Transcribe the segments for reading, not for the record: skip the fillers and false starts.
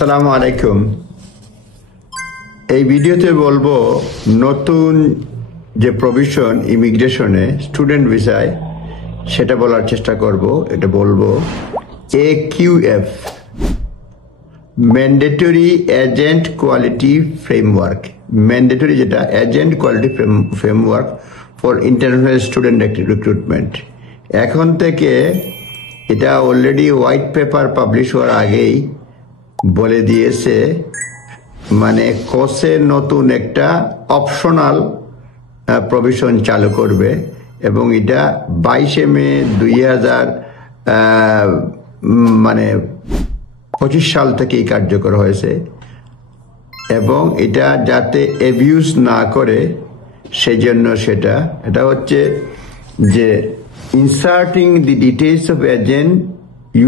আসসালামু আলাইকুম। এই ভিডিওতে বলবো নতুন যে প্রভিশন ইমিগ্রেশনে স্টুডেন্ট ভিসায় সেটা বলার চেষ্টা করব। এটা বলবো AQF mandatory agent quality framework, mandatory যেটা agent quality framework for international student recruitment. এখন থেকে এটা অলরেডি হোয়াইট পেপার পাবলিশ হওয়ার আগেই বলে দিয়েছে, মানে কোর্সে নতুন একটা অপশনাল প্রভিশন চালু করবে এবং এটা 22 মে 2025 সাল থেকেই কার্যকর হয়েছে এবং এটা যাতে অ্যাবিউজ না করে সেই জন্য এটা হচ্ছে যে inserting the details of agent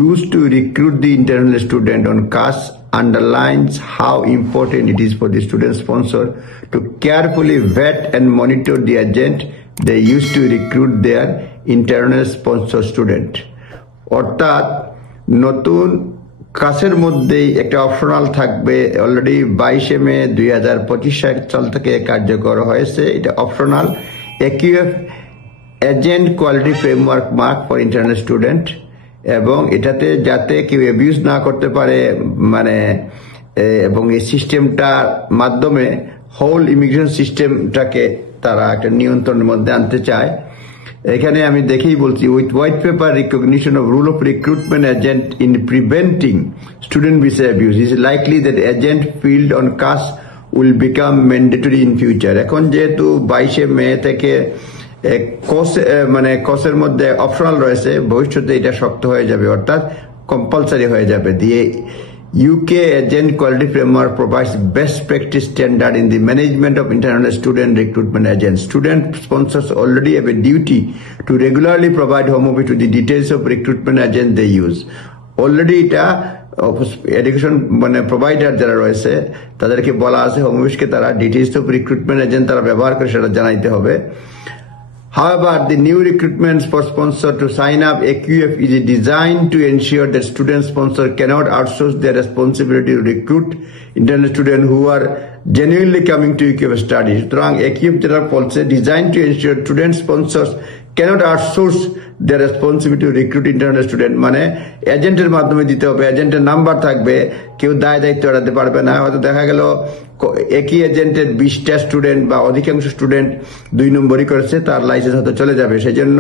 used to recruit the international student on CAS underlines how important it is for the student sponsor to carefully vet and monitor the agent they use to recruit their internal sponsor student. অর্থাৎ নতুন কাসের মধ্যেই একটা optional থাকবে, already 22 মে 2025 সাল থেকে কার্যকর হয়েছে। এটা optional AQF agent quality framework mark for international student, এবং এটাতে যাতে কেউ অ্যাবিউজ না করতে পারে এবং এই সিস্টেমটার মাধ্যমে হোল ইমিগ্রেশন সিস্টেমটাকে তারা একটা নিয়ন্ত্রণের মধ্যে আনতে চায়। এখানে আমি দেখেই বলছি, with white paper recognition of role of recruitment agent in preventing student visa abuse is likely that agent field on cause will become mandatory in future. এখন যেহেতু 22 মে থেকে কোর্সের মধ্যে অপশনাল রয়েছে, ভবিষ্যতে এটা শক্ত হয়ে যাবে, অর্থাৎ কম্পালসারি হয়ে যাবে। দিয়ে UK Agent Quality Framework provides best practice standard in the management of international student recruitment agents. Student sponsors already have a duty to regularly provide Home Office to the details of recruitment agent they use. Already এটা education provider যারা রয়েছে তাদেরকে বলা আছে home অফিসকে তারা details of recruitment agent তারা ব্যবহার করে সেটা জানাইতে হবে। However, the new recruitment for sponsor to sign up AQF is designed to ensure that student sponsor cannot outsource their responsibility to recruit international students who are genuinely coming to AQF study. সুতরাং AQF যেটা বলছে, designed to ensure student sponsors cannot outsource their responsibility to recruit international student, মানে এজেন্টের মাধ্যমে দিতে হবে, এজেন্টের number থাকবে, কেউ দায়িত্ব এড়াতে পারবে না। হয়তো দেখা গেল একই এজেন্টের 20টা স্টুডেন্ট বা অধিকাংশ স্টুডেন্ট 2 নম্বরই করেছে, তার লাইসেন্স হয়তো চলে যাবে। সেই জন্য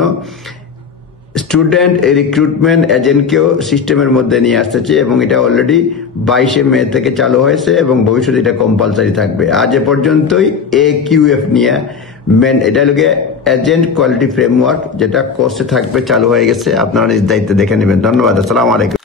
স্টুডেন্ট রিক্রুটমেন্ট এজেন্টকেও সিস্টেমের মধ্যে নিয়ে আসতেছে এবং এটা অলরেডি 22 মে থেকে চালু হয়েছে এবং ভবিষ্যতে এটা কম্পালসারি থাকবে। আজ এ পর্যন্তই AQF নিয়ে এটা লোকে এজেন্ট কোয়ালিটি ফ্রেমওয়ার্ক যেটা কোর্সে থাকবে, চালু হয়ে গেছে। আপনারা নিজ দায়িত্বে দেখে নেবেন। ধন্যবাদ। আসসালামু আলাইকুম।